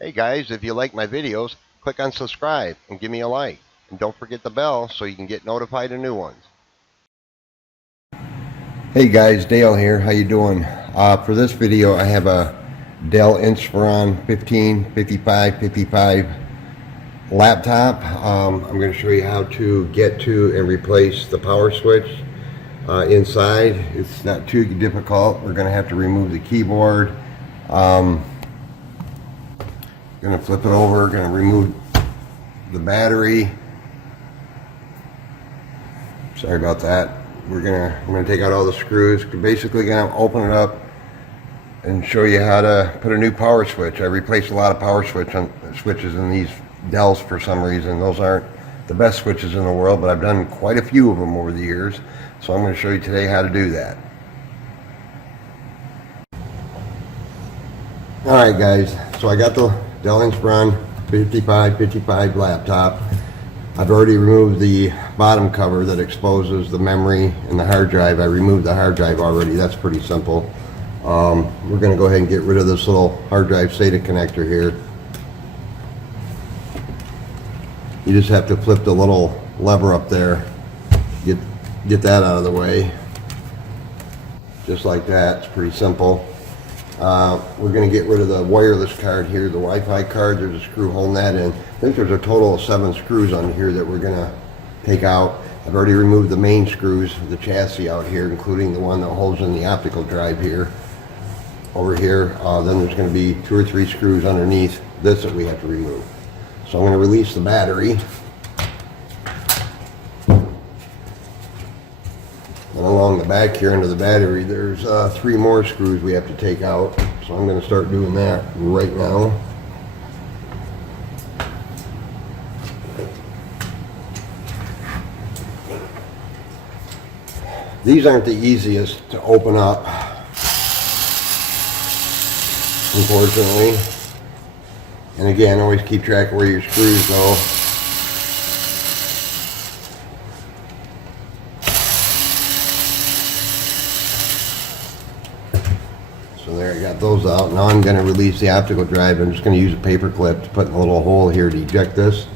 Hey guys, if you like my videos, click on subscribe and give me a like. And don't forget the bell so you can get notified of new ones. Hey guys, Dale here. How you doing? For this video, I have a Dell Inspiron 5555 laptop. I'm going to show you how to get to and replace the power switch inside. It's not too difficult. We're going to have to remove the keyboard. Going to flip it over, going to remove the battery. Sorry about that. I'm going to take out all the screws. Basically going to open it up and show you how to put a new power switch. I replaced a lot of power switches in these Dells for some reason. Those aren't the best switches in the world, but I've done quite a few of them over the years. So I'm going to show you today how to do that. Alright guys, so I got the Dell Inspiron 5555 laptop. I've already removed the bottom cover that exposes the memory and the hard drive. I removed the hard drive already. That's pretty simple. We're going to go ahead and get rid of this little hard drive SATA connector here. You just have to flip the little lever up there, get that out of the way. Just like that. It's pretty simple. We're going to get rid of the wireless card here, the Wi-Fi card. There's a screw holding that in. I think there's a total of 7 screws on here that we're going to take out. I've already removed the main screws, the chassis out here, including the one that holds in the optical drive here. Over here, then there's going to be 2 or 3 screws underneath this that we have to remove. So I'm going to release the battery. And along the back here under the battery, there's 3 more screws we have to take out. So I'm going to start doing that right now. These aren't the easiest to open up, unfortunately. And again, always keep track of where your screws go. So there, I got those out. Now I'm going to release the optical drive. I'm just going to use a paper clip to put in a little hole here to eject this.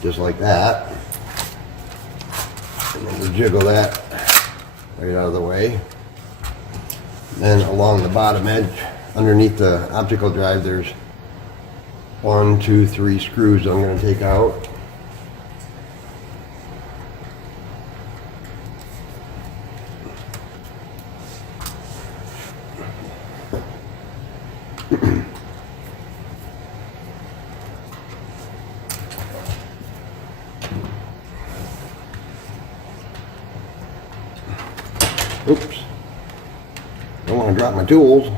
Just like that. And then we jiggle that right out of the way. Then along the bottom edge, underneath the optical drive, there's 1, 2, 3 screws I'm going to take out. Oops. Don't want to drop my tools.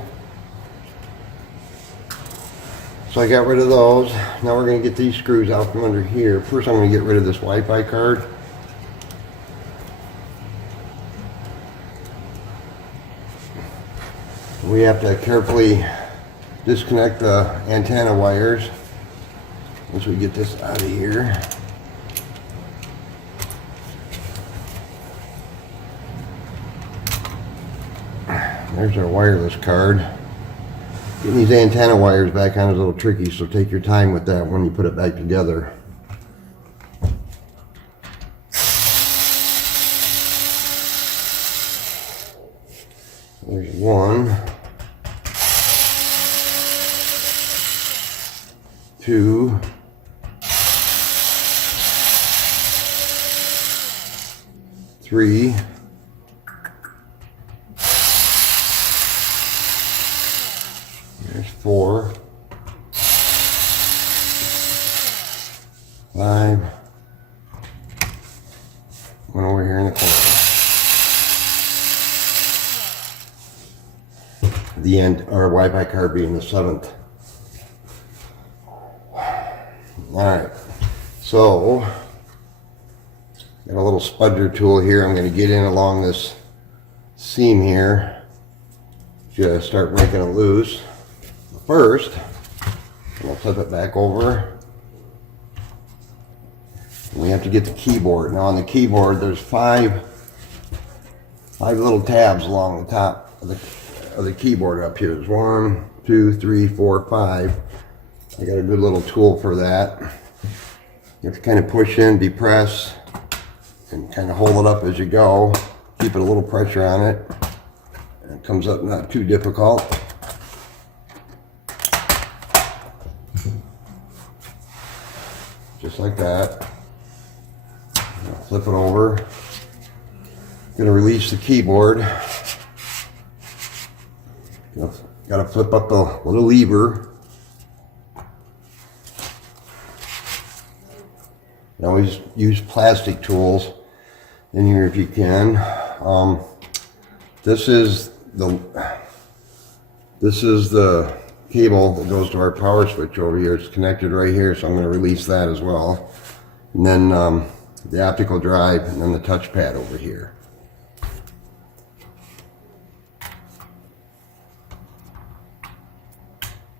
So I got rid of those. Now we're going to get these screws out from under here. First I'm going to get rid of this Wi-Fi card. We have to carefully disconnect the antenna wires once we get this out of here. There's our wireless card. Getting these antenna wires back on is a little tricky, so take your time with that when you put it back together. There's 1, 2, 3, 4, 5, one over here in the corner. The end, our Wi-Fi card being the 7th. Alright, so got a little spudger tool here. I'm going to get in along this seam here. Just start making it loose. First, I'll flip it back over. We have to get the keyboard. Now on the keyboard there's 5 5 little tabs along the top of the keyboard up here. There's 1, 2, 3, 4, 5. I got a good little tool for that. You have to kind of push in, depress, and kind of hold it up as you go. Keep it a little pressure on it. And it comes up not too difficult. Just like that. Flip it over. Gonna release the keyboard. Gotta flip up the little lever. You always use plastic tools in here if you can. This is the cable that goes to our power switch over here. It's connected right here, so I'm going to release that as well. And then the optical drive, and then the touchpad over here.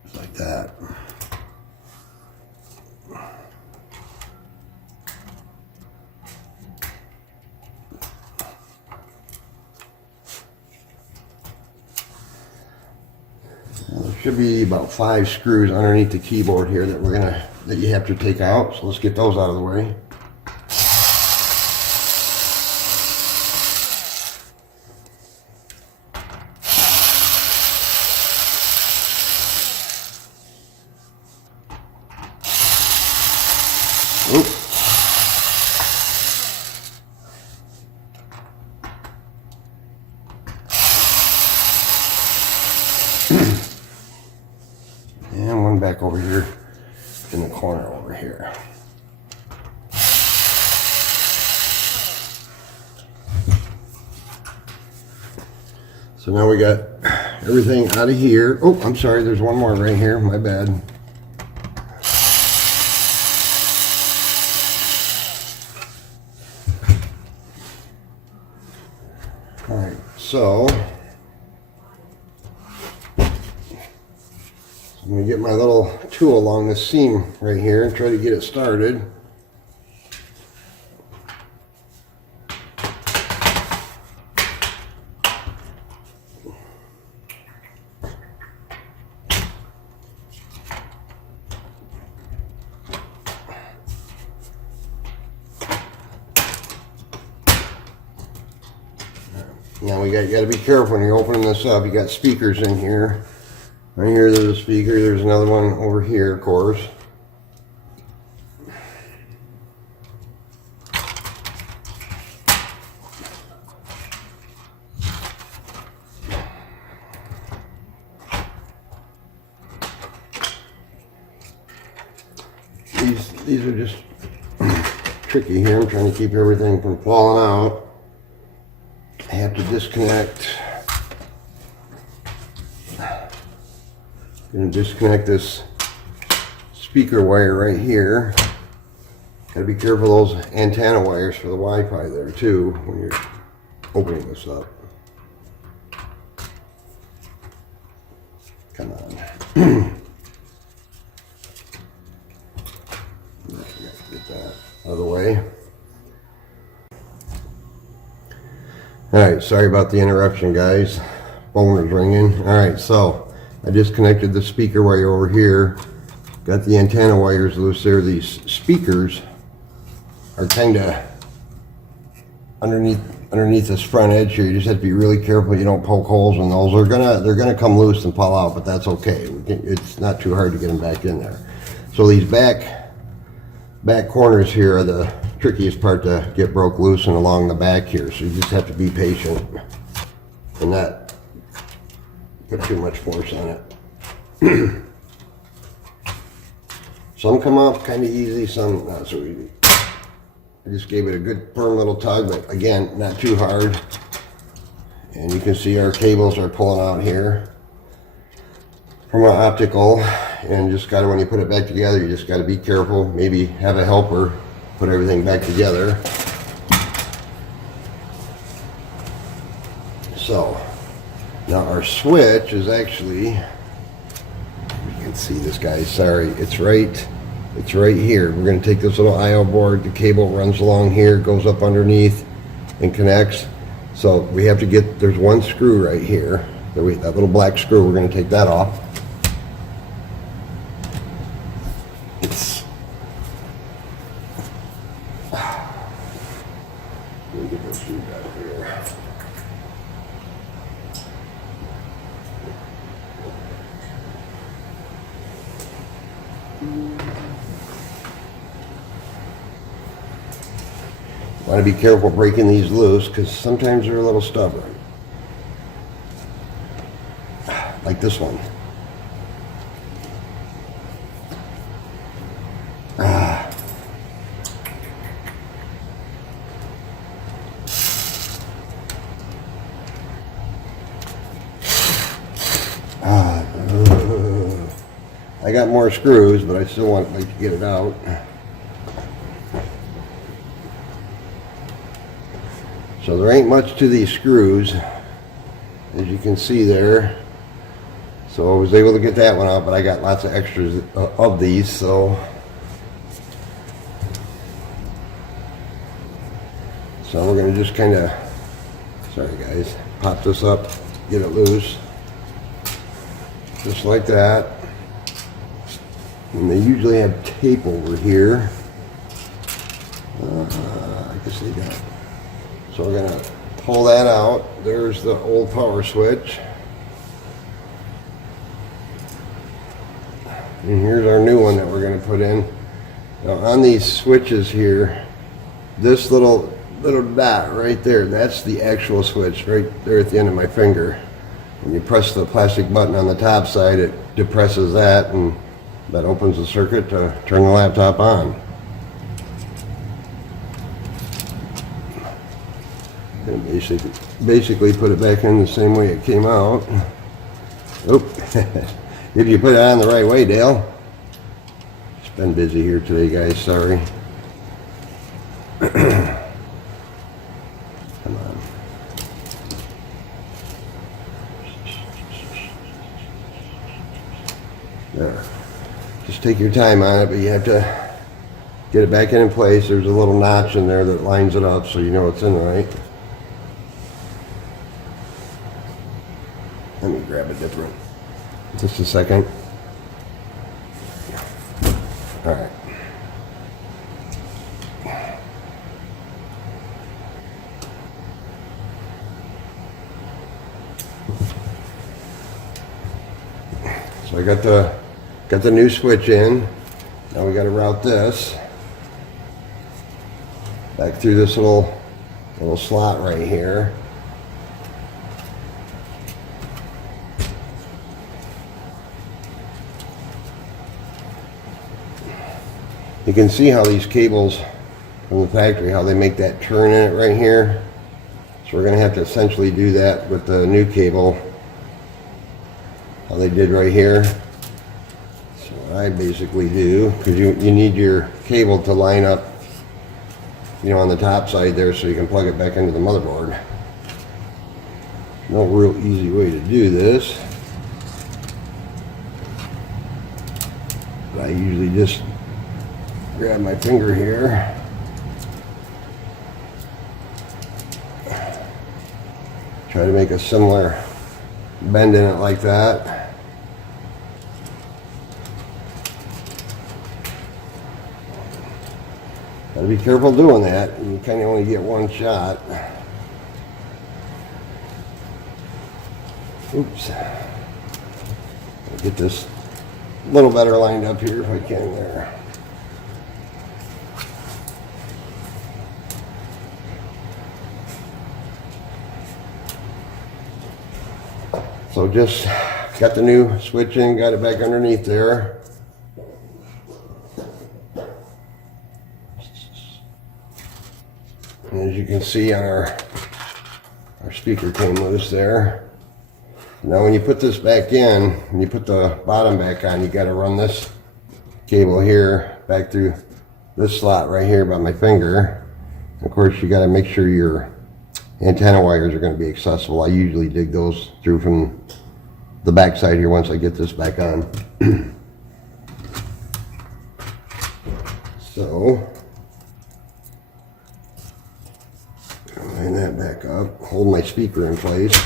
Just like that. There should be about 5 screws underneath the keyboard here that you have to take out. So let's get those out of the way. Oop. And one back over here in the corner over here. So now we got everything out of here. Oh, I'm sorry, there's one more right here, my bad. All right, so I'm going to get my little tool along this seam right here and try to get it started. Now you got to be careful when you're opening this up. You got speakers in here. Right here there's a speaker, there's another one over here, of course. These are just tricky here. I'm trying to keep everything from falling out. I have to disconnect. I'm going to disconnect this speaker wire right here. Got to be careful of those antenna wires for the Wi-Fi there too when you're opening this up. Come on. Get that out of the way. Alright, sorry about the interruption, guys. Phone was ringing. Alright, so I disconnected the speaker wire over here. Got the antenna wires loose there. These speakers are kind of underneath this front edge here. You just have to be really careful you don't poke holes in those. They're gonna come loose and fall out, but that's okay. It's not too hard to get them back in there. So these back corners here are the trickiest part to get broke loose and along the back here. So you just have to be patient and not put too much force on it. Some come off kind of easy, some not so easy. I just gave it a good firm little tug, but again, not too hard. And you can see our cables are pulling out here from our optical, and just gotta, when you put it back together, you just gotta be careful. Maybe have a helper put everything back together. So now our switch is actually, you can see this, guys, sorry, it's right here. We're going to take this little I/O board, the cable runs along here, goes up underneath and connects. So we have to get, there's one screw right here, that little black screw, we're going to take that off. Let me get those screws out of here. Want to be careful breaking these loose because sometimes they're a little stubborn. Like this one. I got more screws, but I still want to get it out. So there ain't much to these screws, as you can see there. So I was able to get that one out, but I got lots of extras of these, so we're going to just kind of, sorry guys, pop this up, get it loose, just like that. And they usually have tape over here. I guess they don't. So we're going to pull that out. There's the old power switch. And here's our new one that we're going to put in. Now on these switches here, this little dot right there, that's the actual switch right there at the end of my finger. When you press the plastic button on the top side, it depresses that, and that opens the circuit to turn the laptop on. And basically put it back in the same way it came out. Oop. If you put it on the right way, Dale. It's been busy here today, guys, sorry. Come on. There. Just take your time on it, but you have to get it back in place. There's a little notch in there that lines it up so you know it's in right. Let me grab a different. Just a second. All right. So I got the new switch in. Now we got to route this back through this little slot right here. You can see how these cables from the factory, how they make that turn in it right here. So we're going to have to essentially do that with the new cable, how they did right here. So what I basically do, because you need your cable to line up, on the top side there so you can plug it back into the motherboard. No real easy way to do this. But I usually just grab my finger here. Try to make a similar bend in it like that. Gotta be careful doing that. You kind of only get one shot. Oops. I'll get this a little better lined up here if I can there. So just got the new switch in, got it back underneath there. And as you can see on our speaker came loose there. Now when you put this back in, when you put the bottom back on, you got to run this cable here back through this slot right here by my finger. Of course you got to make sure your antenna wires are going to be accessible. I usually dig those through from the back side here once I get this back on. So, go ahead Line that back up, hold my speaker in place.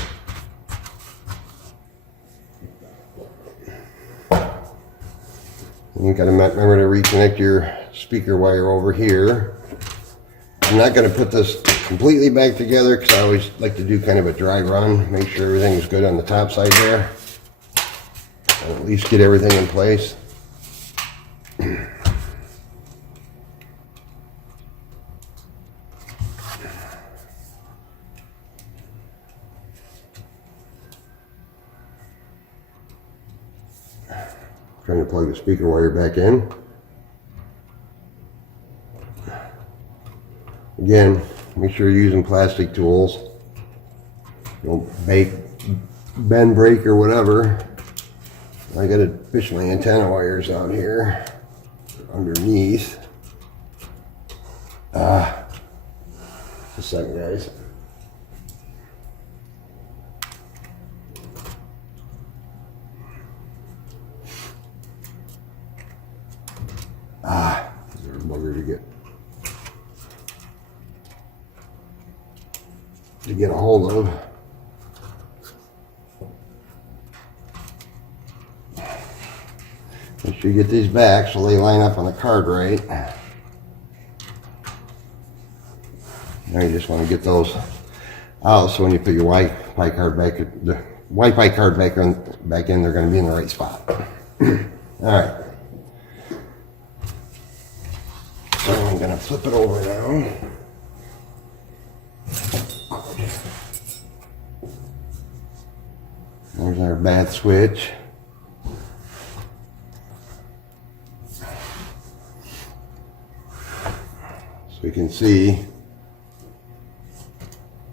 You gotta remember to reconnect your speaker wire over here. I'm not gonna put this completely back together because I always like to do kind of a dry run, make sure everything's good on the top side there. And at least get everything in place. Trying to plug the speaker wire back in. Again, make sure you're using plastic tools. Don't bend, break, or whatever. I gotta fish my antenna wires out here underneath. Just a second, guys. There's a bugger to get a hold of. Make sure you get these back so they line up on the card right. Now you just want to get those out so when you put your Wi-Fi card back, the Wi-Fi card back in, they're going to be in the right spot. All right. So I'm going to flip it over now. There's our bad switch. So we can see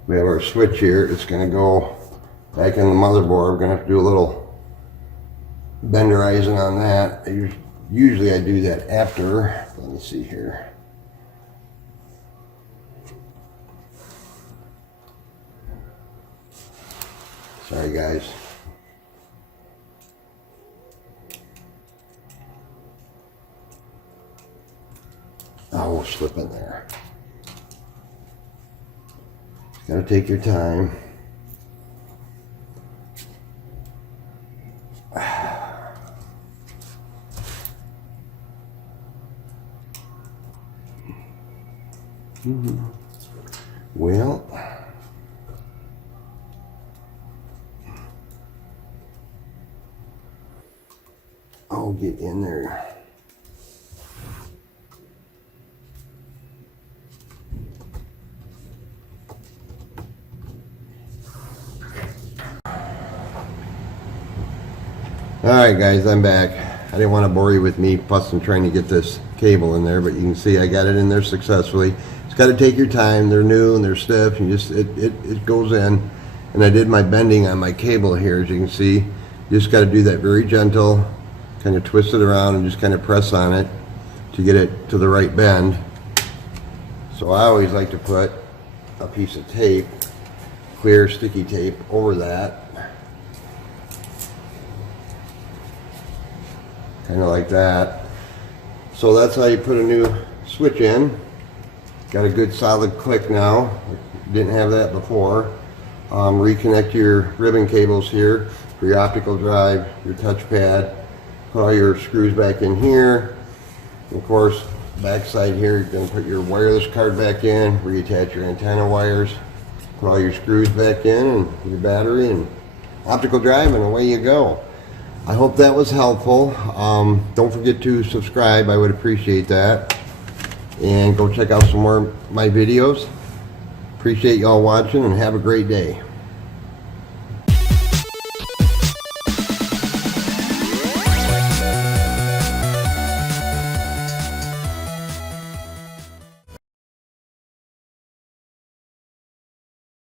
we have our switch here. It's going to go back in the motherboard. We're going to have to do a little benderizing on that. Usually I do that after. Let me see here. Sorry guys. Oh, we'll slip in there. Just gotta take your time. Well, I'll get in there. Alright guys, I'm back. I didn't want to bore you with me fussing trying to get this cable in there, but you can see I got it in there successfully. It's got to take your time. They're new and they're stiff, and just it goes in. And I did my bending on my cable here, as you can see. You just got to do that very gentle, kind of twist it around and just kind of press on it to get it to the right bend. So I always like to put a piece of tape, clear sticky tape, over that. Kind of like that. So that's how you put a new switch in. Got a good solid click now. Didn't have that before. Reconnect your ribbon cables here for your optical drive, your touchpad. Put all your screws back in here. Of course, back side here, you're going to put your wireless card back in, reattach your antenna wires, put all your screws back in, and your battery and optical drive, and away you go. I hope that was helpful. Don't forget to subscribe. I would appreciate that. And go check out some more of my videos. Appreciate y'all watching, and have a great day.